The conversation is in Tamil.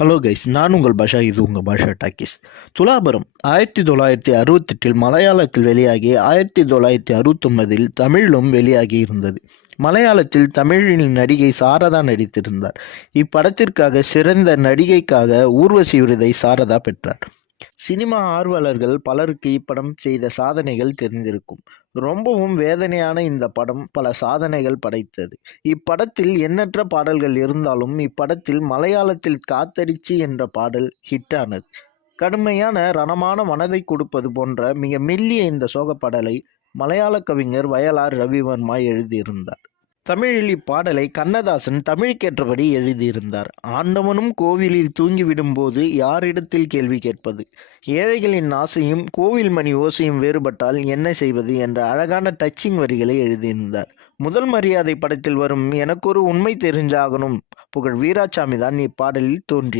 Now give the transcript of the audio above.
ஹலோ கைஸ், நான் உங்கள் பாஷா. இது உங்கள் பாஷா டாக்கிஸ். துலாபரம் 1968 மலையாளத்தில் வெளியாகி 1969 தமிழிலும் வெளியாகி இருந்தது. மலையாளத்தில் தமிழில் நடிகை சாரதா நடித்திருந்தார். இப்படத்திற்காக சிறந்த நடிகைக்காக ஊர்வசி விருதை சாரதா பெற்றார். சினிமா ஆர்வலர்கள் பலருக்கு இப்படம் செய்த சாதனைகள் தெரிந்திருக்கும். ரொம்பவும் வேதனையான இந்த படம் பல சாதனைகள் படைத்தது. இப்படத்தில் எண்ணற்ற பாடல்கள் இருந்தாலும் இப்படத்தில் மலையாளத்தில் காத்தடிச்சு என்ற பாடல் ஹிட்டானது. கடுமையான ரணமான மனதை கொடுப்பது போன்ற மிக மெல்லிய இந்த சோகப்பாடலை மலையாள கவிஞர் வயலார் ரவிவர்மா எழுதியிருந்தார். தமிழில் இப்பாடலை கண்ணதாசன் தமிழுக்கேற்றபடி எழுதியிருந்தார். ஆண்டவனும் கோவிலில் தூங்கிவிடும் போது யாரிடத்தில் கேள்வி கேட்பது, ஏழைகளின் ஆசையும் கோவில் மணி ஓசையும் வேறுபட்டால் என்ன செய்வது என்ற அழகான டச்சிங் வரிகளை எழுதியிருந்தார். முதல் மரியாதை படத்தில் வரும் எனக்கொரு உண்மை தெரிஞ்சாகணும் புகழ் வீராசாமி தான் இப்பாடலில் தோன்றி